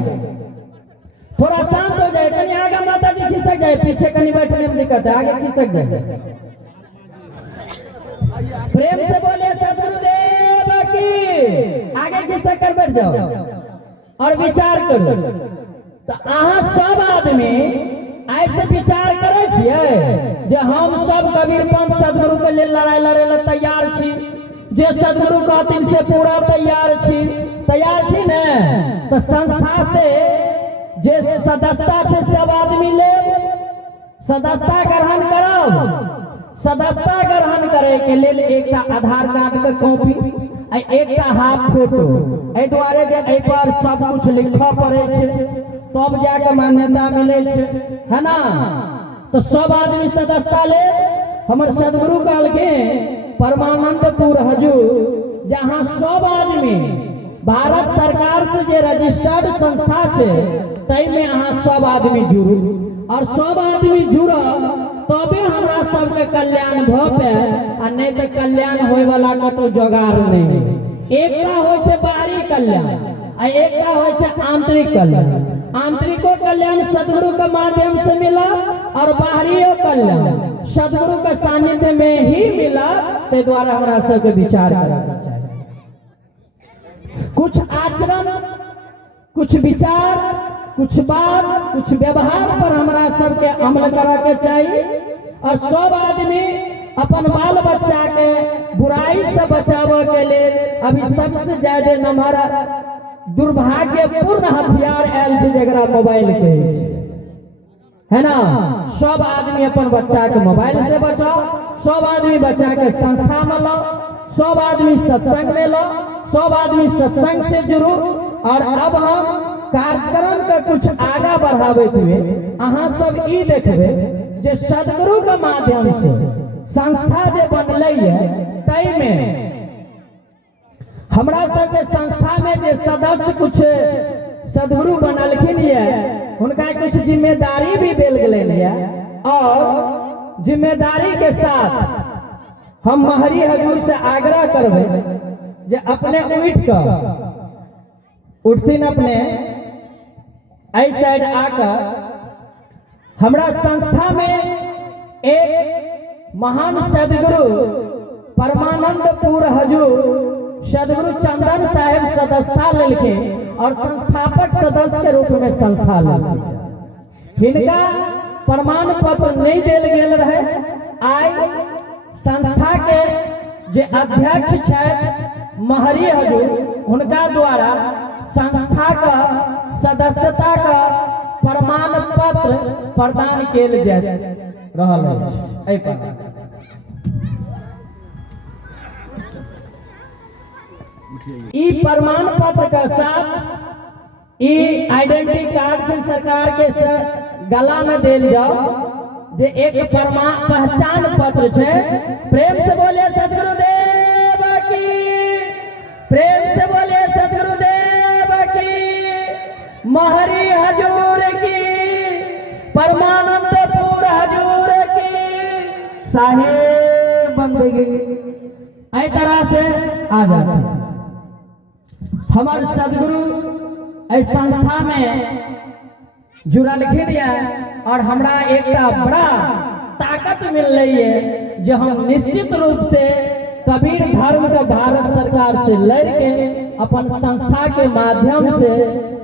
थोड़ा शांत हो जाए। कहीं आगे माता जी खिसक जाए, पीछे कहीं बैठने में दिक्कत है, आगे खिसक जाए। प्रेम से बोले सदगुरुदेव की। आगे खिसक कर बैठ जाओ और विचार करो। तो अहाँ सब आदमी ऐसे विचार करे छियै जे हम सब कबीर पंथ सदगुरु के लिए लड़ाई लड़े ला तैयार छी, जे सदगुरु कहथिन से पूरा तैयार छी ने। तो संस्था से जे सदस्यता छे सब आदमी ले सदस्यता ग्रहण करब। सदस्यता ग्रहण करे के लिए एक आधार कार्ड के कॉपी, एक हाफ फोटो, ए द्वारे जे ए पर सब कुछ लिखा पड़े छे तब जाके मान्यता मिले छे, है ना। तो सब आदमी सदस्यता ले। हमर सदगुरु कहलके परमानंदपुर हजूर जहां सब आदमी भारत सरकार से जे रजिस्टर्ड संस्था छे तई में अहाँ सब आदमी जुड़ू और सब आदमी जुड़ब तबे हमरा सबके कल्याण भ पे आ नहीं तो कल्याण होय वाला कतो जोगाड़ नहीं। एकटा होय छे बाहरी कल्याण आ एकटा होय छे आंतरिक कल्याण। आंतरिको कल्याण सदगुरु के माध्यम से मिला और बाहरियो कल्याण सदगुरु के सानिध्य में ही मिला। ते द्वारा हमरा सबके विचार करना चाहिए। कुछ आचरण, कुछ विचार, कुछ बात, कुछ व्यवहार पर हमरा सबके अमल करे के चाहिए। और सब आदमी अपन बाल बच्चा के बुराई से बचावे के लिए अभी सबसे ज्यादा हमारा दुर्भाग्यपूर्ण हथियार आयल छे जगरा मोबाइल के, है ना। सब आदमी अपन बच्चा के मोबाइल से बचाओ, सब आदमी बच्चा के संस्था में लो, सब आदमी सत्संग में लो, सब आदमी सत्संग से जुड़ो। और अब हम कार्यक्रम के कुछ आगा बढ़ावे हुए अहाँ सब ई देखबे जे सदगुरु के माध्यम से संस्था जे बनले है तई में हमरा सबके संस्था में जे सदस्य कुछ सदगुरु बनलखिन है उनका कुछ जिम्मेदारी भी देल गेलै है। और जिम्मेदारी के साथ हम महरी हजूर से आग्रह करबे जे अपने उठथिन अपने आई साइड आकर हमरा संस्था में एक महान सदगुरु परमानंदपुर हजूर सदगुरु चंदन साहेब सदस्यता लेलके और संस्थापक सदस्य के रूप में संस्था लेलके। हिनका प्रमाण पत्र नहीं देल गेल रहे। आई संस्था के जे अध्यक्ष छथि महरी हजूर उनका द्वारा संस्था का सदस्यता का प्रमाण पत्र प्रदान किया जा रहल है। ई प्रमाण पत्र के साथ ई आइडेंटिटी कार्ड से सरकार के गला में देल जाओ जे एक पहचान पत्र छे। प्रेम से बोले सदगुरुदेव की। साहेब बंदगी ऐ तरह से आ जाते। हमारे सदगुरु इस संस्था में जुड़ल खिनिया और हमरा एक बड़ा ताकत मिल रही है जो हम निश्चित रूप से कबीर धर्म को भारत सरकार से लड़के अपन संस्था के माध्यम से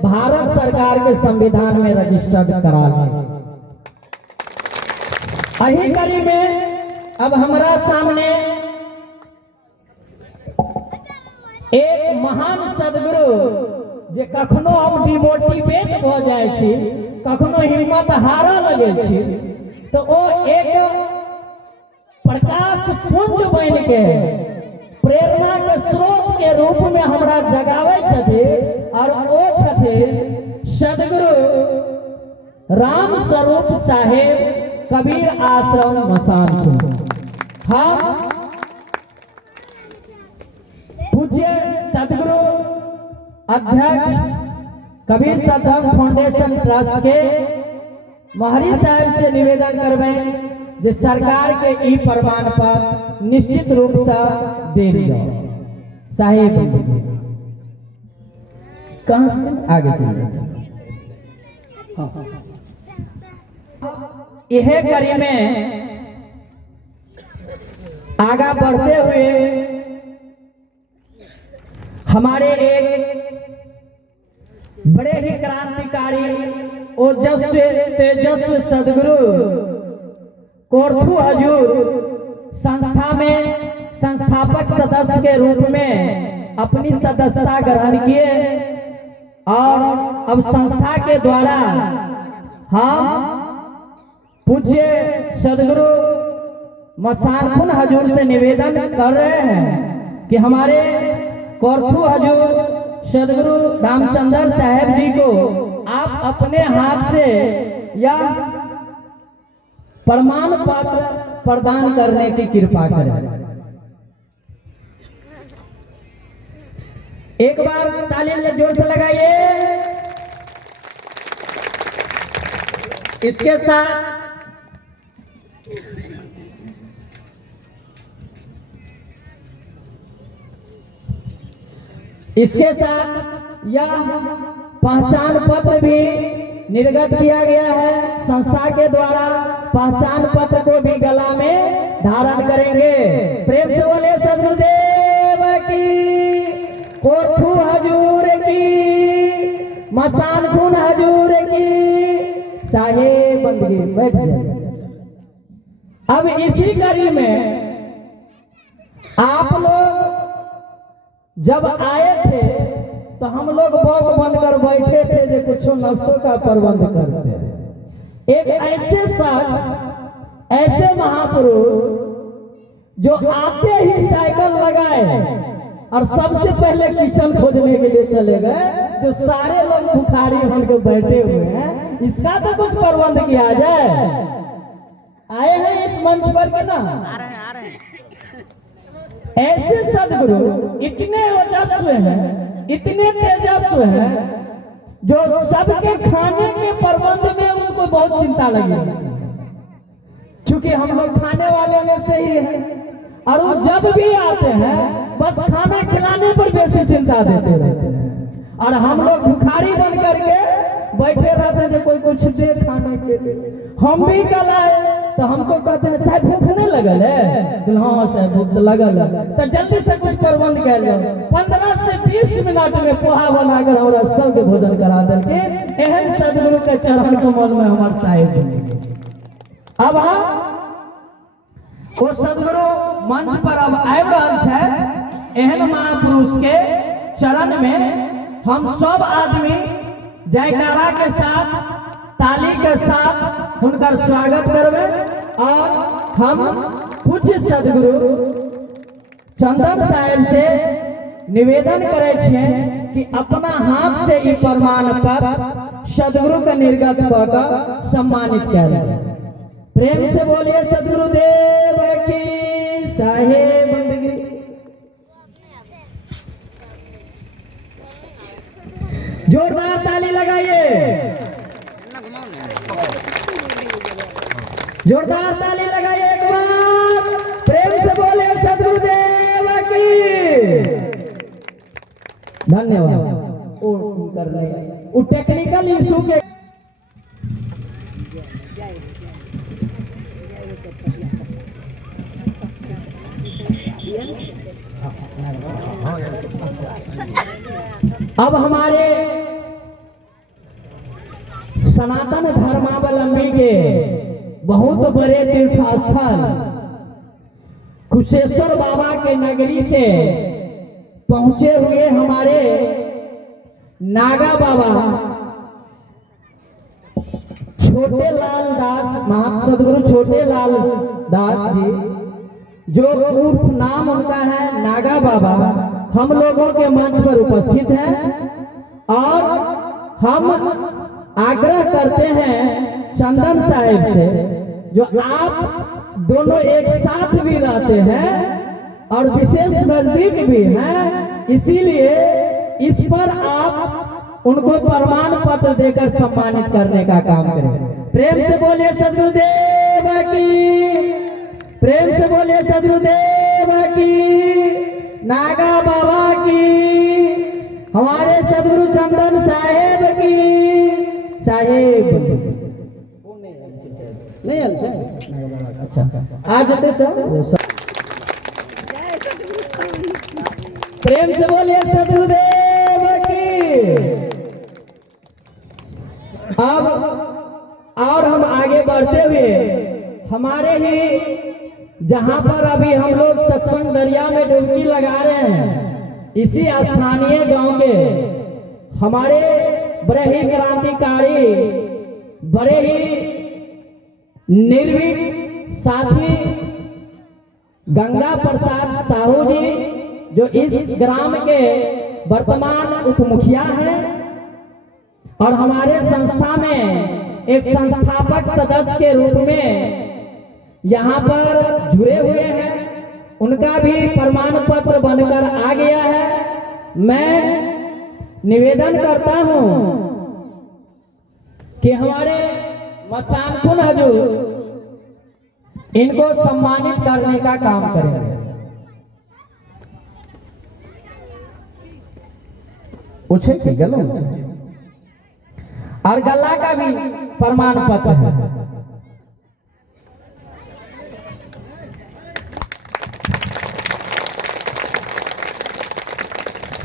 भारत सरकार के संविधान में रजिस्टर्ड करा लें। यही कड़ी में अब हमारा सामने एक महान सदगुरु जे कखनो हम डिमोटिवेट हो जाए छी, कखनो हिम्मत हारा लगे छी, तो वो एक प्रकाश पुंज बन के प्रेरणा के स्रोत के रूप में हमरा जगावे छथिन और वो छथिन सदगुरु राम स्वरूप साहेब कबीर आश्रम मसानपुर। हम पूज्य सदगुरु अध्यक्ष कबीर सदन फाउंडेशन ट्रस्ट के महरी साहब से निवेदन करबे जे सरकार के ई प्रमाण पत्र निश्चित रूप से दे दियो। साहेब कहां से आगे चल जाते यह कड़ी में आगा बढ़ते हुए हमारे एक बड़े ही क्रांतिकारी ओजस्वी तेजस्वी सदगुरु कोरथू हजूर संस्था में संस्थापक सदस्य के रूप में अपनी सदस्यता ग्रहण किए और अब संस्था के द्वारा हम पूज्य सदगुरु मसानपुर हजूर से निवेदन कर रहे हैं कि हमारे कोरथू हजूर सदगुरु रामचंद्र साहेब जी को आप अपने हाथ से या प्रमाण पत्र प्रदान करने की कृपा करें। एक बार ताली जोर से लगाइए। इसके साथ यह पहचान पत्र भी निर्गत किया गया है। संस्था के द्वारा पहचान पत्र को भी गला में धारण करेंगे। प्रेम से बोले सदगुरुदेव की, कोरथू हजूर की, मसानपुर हजूर की। साहेब बंदगी बैठ जाइए। अब इसी कड़ी में आप लोग जब आए थे तो हम लोग बौक बनकर बैठे थे जो कुछ नाश्तों का प्रबंध करते हैं। एक ऐसे शख्स, ऐसे महापुरुष जो आते ही साइकिल लगाए और सबसे पहले किचन खोजने के लिए चले गए, जो सारे लोग भुखारी होकर बैठे हुए हैं, इसका तो कुछ प्रबंध किया जाए। आए हैं इस मंच पर के ना? आ रहे हैं। ऐसे सदगुरु इतने ओजस्वी हैं, इतने तेजस्वी हैं, जो सबके खाने के प्रबंध में उनको बहुत चिंता लगी। क्योंकि हम लोग खाने वाले में से ही हैं और वो जब भी आते हैं बस खाना खिलाने पर बेसी चिंता देते रहते हैं और हम लोग भिखारी बन करके बैठे रहते हैं जो कोई कुछ दे खाने के लिए। हम भी कल आए तो हमको कहते हैं साहब भूख नहीं लगल है? हाँ साहब भूख लगल है, तो जल्दी से कुछ प्रबंध कर लो। 15 से 20 मिनट में पोहा बनाकर हमारा सबके भोजन करा देंगे। एहन सदगुरु के चरण कमल में हमारे साहेब। अब हम वो सदगुरु मंच पर अब आबि रहल छथि। एहन महापुरुष के चरण में हम सब आदमी जयकारा के साथ, ताली के साथ उनका स्वागत करबे और हम पूज्य सदगुरु चंदन साहेब से निवेदन करे छिए कि अपना हाथ से ई प्रमाण पत्र सदगुरु के निर्गत कर सम्मानित करें। प्रेम से बोलिए सदगुरुदेव की। साहेब बंदगी। जोरदार ताली लगाइए, जोरदार ताली लगाइए एक बार। बोले सदगुरुदेव की। धन्यवाद। वो टेक्निकल इशू के अब हमारे सनातन धर्मावलंबी के बहुत बड़े तीर्थ स्थल कुशेश्वर बाबा के नगरी से पहुंचे हुए हमारे नागा बाबा छोटे लाल दास सदगुरु छोटे लाल दास जी, जो उर्फ नाम उनका है नागा बाबा, हम लोगों के मंच पर उपस्थित हैं और हम आग्रह करते हैं चंदन साहिब से, जो आप दोनों एक साथ भी रहते हैं और विशेष नजदीक भी हैं, इसीलिए इस पर आप उनको प्रमाण पत्र देकर सम्मानित करने का काम करें। प्रेम से बोलिए सदगुरुदेव की, प्रेम से बोलिए सदगुरुदेव की, नागा बाबा की, हमारे सदगुरु चंदन साहेब की। साहेब नहीं अच्छा आ जाते सर। प्रेम से बोलिए सदगुरुदेव की। अब और हम आगे बढ़ते हुए हमारे ही जहां पर अभी हम लोग सत्संग दरिया में डुबकी लगा रहे हैं, इसी स्थानीय गांव के हमारे बड़े ही क्रांतिकारी, बड़े ही निर्भीक साथी गंगा प्रसाद साहू जी, जो इस ग्राम के वर्तमान उप मुखिया हैं और हमारे संस्था में एक संस्थापक सदस्य के रूप में यहाँ पर जुड़े हुए हैं, उनका भी प्रमाण पत्र बनकर आ गया है। मैं निवेदन करता हूँ कि हमारे मसानकुन हजूर इनको सम्मानित करने का काम करेंगे। पूछे कि गलो और गला का भी प्रमाण पत्र है।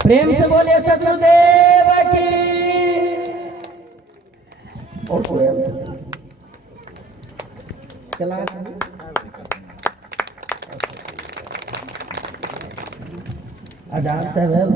प्रेम से बोलिए सदगुरुदेव की। और आजाद साहब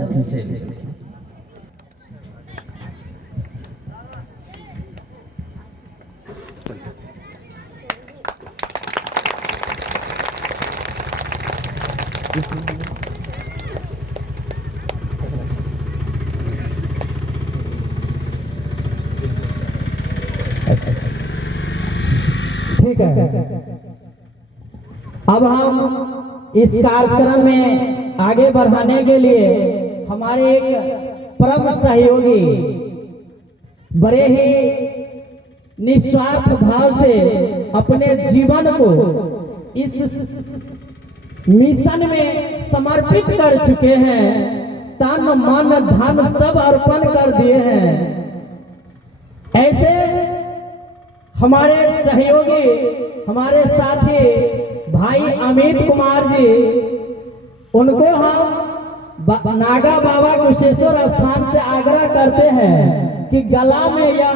ठीक है। अब हम इस कार्यक्रम में आगे बढ़ाने के लिए हमारे एक परम सहयोगी, बड़े ही निस्वार्थ भाव से अपने जीवन को इस मिशन में समर्पित कर चुके हैं, तन मन धन सब अर्पण कर दिए हैं, ऐसे हमारे सहयोगी, हमारे साथी भाई अमित कुमार जी, उनको हम नागा बाबा कुशेश्वर स्थान से आग्रह करते हैं कि गला में यह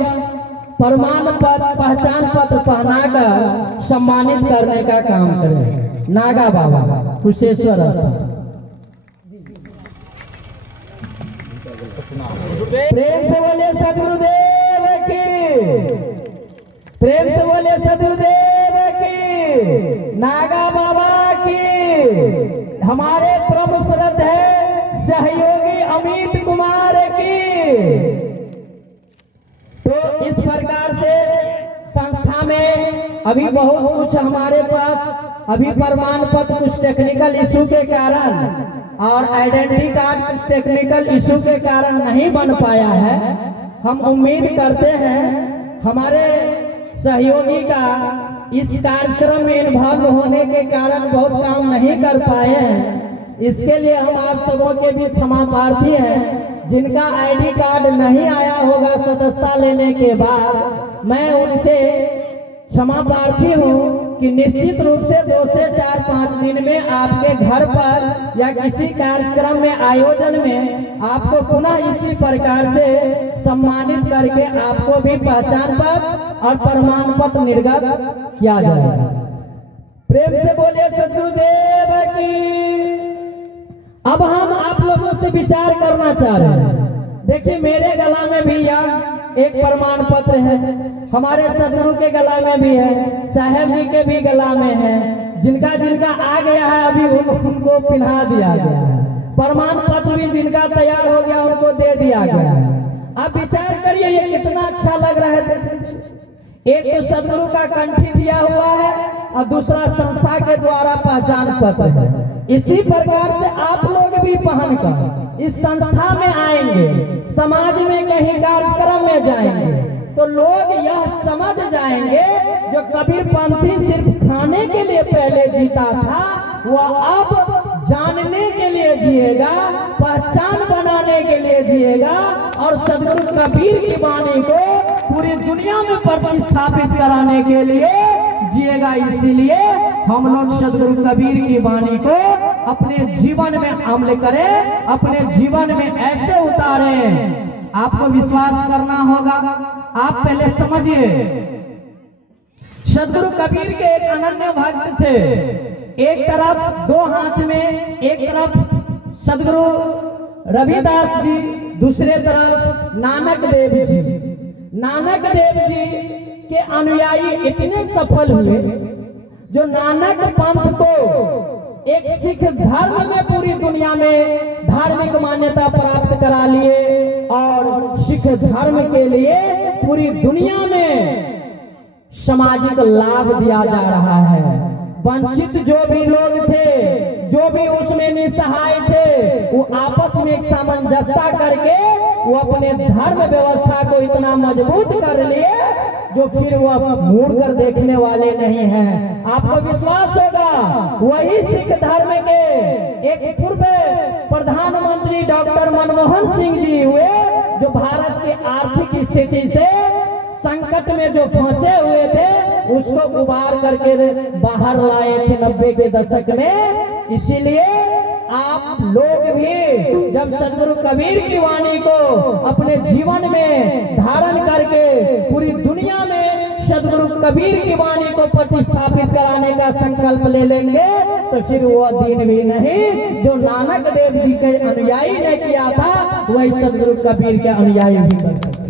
प्रमाण पत्र, पहचान पत्र पहनाकर सम्मानित करने का काम करें। नागा बाबा कुशेश्वर स्थान। प्रेम से बोले सदगुरुदेव की, प्रेम से बोले सदगुरुदेव की, नागा बाबा की, हमारे परम श्रद्धेय सहयोगी अमित कुमार की। तो इस प्रकार से संस्था में अभी बहुत कुछ हमारे पास अभी प्रमाण पत्र कुछ टेक्निकल इशू के कारण और आइडेंटिटी कार्ड कुछ टेक्निकल इशू के कारण नहीं बन पाया है। हम उम्मीद करते हैं हमारे सहयोगी का इस कार्यक्रम में इन्वॉल्व होने के कारण बहुत काम नहीं कर पाए हैं। इसके लिए हम आप सबों के भी क्षमा प्रार्थी हैं। जिनका आईडी कार्ड नहीं आया होगा सदस्यता लेने के बाद, मैं उनसे क्षमा प्रार्थी हूँ कि निश्चित रूप से 2 से 4-5 दिन में आपके घर पर या किसी कार्यक्रम में आयोजन में आपको पुनः इसी प्रकार से सम्मानित करके आपको भी पहचान पत्र और प्रमाण पत्र निर्गत किया जाएगा। प्रेम से बोलिए सदगुरुदेव की। अब हम आप लोगों से विचार करना चाह रहे हैं। देखिए मेरे गला में भी यह एक प्रमाण पत्र है, हमारे सदगुरु के गला में भी है, साहेब जी के भी गला में है। जिनका जिनका आ गया है अभी उनको पिन्हा दिया गया है। प्रमाण पत्र भी जिनका तैयार हो गया उनको दे दिया गया है। अब विचार करिए ये कितना अच्छा लग रहा है। एक तो सदगुरु का कंठी दिया हुआ है और दूसरा संस्था के द्वारा पहचान पत्र है। इसी प्रकार से आप लोग भी पहनकर इस संस्था में आएंगे, समाज में कहीं कार्यक्रम में जाएंगे तो लोग यह समझ जाएंगे जो कबीर पंथी सिर्फ खाने के लिए पहले जीता था, वह अब जानने के लिए जिएगा, पहचान बनाने के लिए जिएगा और सदगुरु कबीर की वाणी को पूरी दुनिया में प्रतिस्थापित कराने के लिए जिएगा। इसीलिए हम लोग सदगुरु कबीर की वाणी को अपने जीवन में अमल करें, अपने जीवन में ऐसे उतारें। आपको विश्वास करना होगा। आप पहले समझिए, सदगुरु कबीर के एक अनन्य भक्त थे। एक तरफ 2 हाथ में, एक तरफ सदगुरु रविदास जी, दूसरे तरफ नानक देव जी। नानक देव जी के अनुयायी इतने सफल हुए जो नानक पंथ को एक सिख धर्म में पूरी दुनिया में धार्मिक मान्यता प्राप्त करा लिए और सिख धर्म के लिए पूरी दुनिया में सामाजिक लाभ दिया जा रहा है। वंचित जो भी लोग थे, जो भी उसमें निसहाय थे, वो आपस में एक सामंजस्य करके वो अपने धर्म व्यवस्था को इतना मजबूत कर लिए जो फिर वो मुड़ कर देखने वाले नहीं हैं। आपको विश्वास होगा वही सिख धर्म के एक पूर्व प्रधानमंत्री डॉक्टर मनमोहन सिंह जी हुए जो भारत की आर्थिक स्थिति से संकट में जो फंसे हुए थे उसको उबार करके बाहर लाए थे 90 के दशक में। इसीलिए आप लोग भी जब सदगुरु कबीर की वाणी को अपने जीवन में धारण करके पूरी दुनिया में सदगुरु कबीर की वाणी को प्रतिस्थापित कराने का संकल्प ले लेंगे तो फिर वो दिन भी नहीं जो नानक देव जी के अनुयायी ने किया था वही सदगुरु कबीर के अनुयायी भी कर सकते।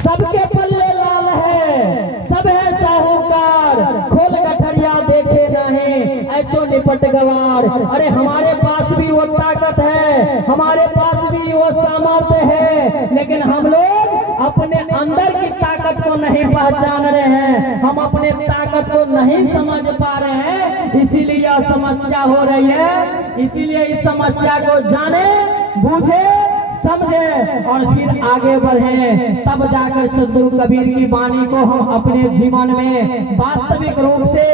सबके पल्ले लाल है, सब है साहूकार, खोल गठरिया देखे नहीं ऐसो निपट गवार। अरे हमारे पास भी वो ताकत है, हमारे पास भी वो सामर्थ्य है, लेकिन हम लोग अपने अंदर की ताकत को नहीं पहचान रहे हैं, हम अपने ताकत को नहीं समझ पा रहे हैं। इसीलिए यह समस्या हो रही है। इसीलिए इस समस्या को जाने, बूझे, समझे और फिर आगे बढ़े, तब जाकर सदगुरु कबीर की वाणी को हम अपने जीवन में वास्तविक रूप से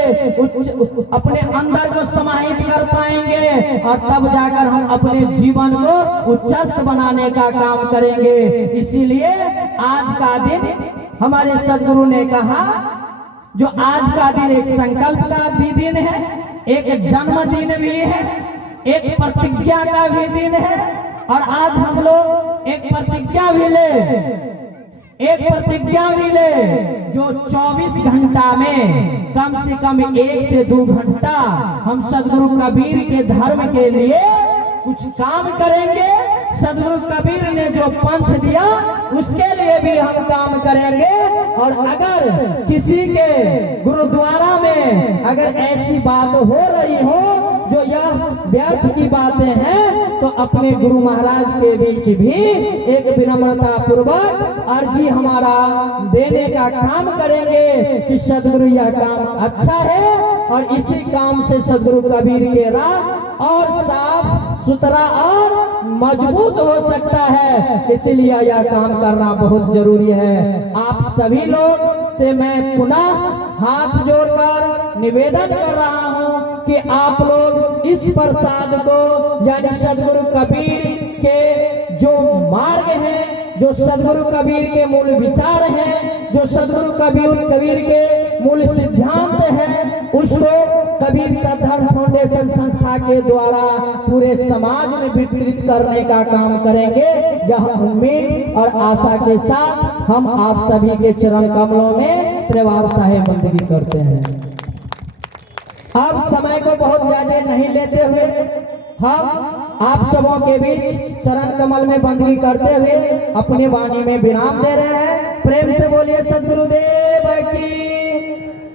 अपने अंदर को समाहित कर पाएंगे और तब जाकर हम अपने जीवन को उच्चस्त बनाने का काम करेंगे। इसीलिए आज का दिन हमारे सदगुरु ने कहा जो आज का दिन एक संकल्प का भी दिन है, एक जन्मदिन भी है, एक प्रतिज्ञा का भी दिन है और आज हम लोग एक प्रतिज्ञा भी ले जो 24 घंटा में कम से कम 1 से 2 घंटा हम सदगुरु कबीर के धर्म के लिए कुछ काम करेंगे। सदगुरु कबीर ने जो पंथ दिया उसके लिए भी हम काम करेंगे। और अगर किसी के गुरुद्वारा में अगर ऐसी बात हो रही हो जो यह व्यर्थ की बातें हैं तो अपने गुरु महाराज के बीच भी एक विनम्रता पूर्वक अर्जी हमारा देने का काम करेंगे कि सदगुरु यह काम अच्छा है और इसी काम से सदगुरु कबीर के राह और साफ सुथरा और मजबूत हो सकता है। इसलिए यह काम करना बहुत जरूरी है। आप सभी लोग से मैं पुनः हाथ जोड़कर निवेदन कर रहा हूं कि आप लोग इस प्रसाद को यानी सदगुरु कबीर के जो मार्ग है, जो सदगुरु कबीर के मूल विचार हैं, जो सदगुरु कबीर के मूल सिद्धांत हैं, उसको कबीर सद्धर्म फाउंडेशन संस्था के द्वारा पूरे समाज में वितरित करने का काम करेंगे। यह उम्मीद और आशा के साथ हम आप सभी के चरण कमलों में परिवार साहेब बंदगी करते हैं। अब समय को बहुत ज्यादा नहीं लेते हुए हम आप सबों के बीच चरण कमल में बंदगी करते हुए अपनी वाणी में विराम दे रहे हैं। प्रेम से बोलिए सद्गुरुदेव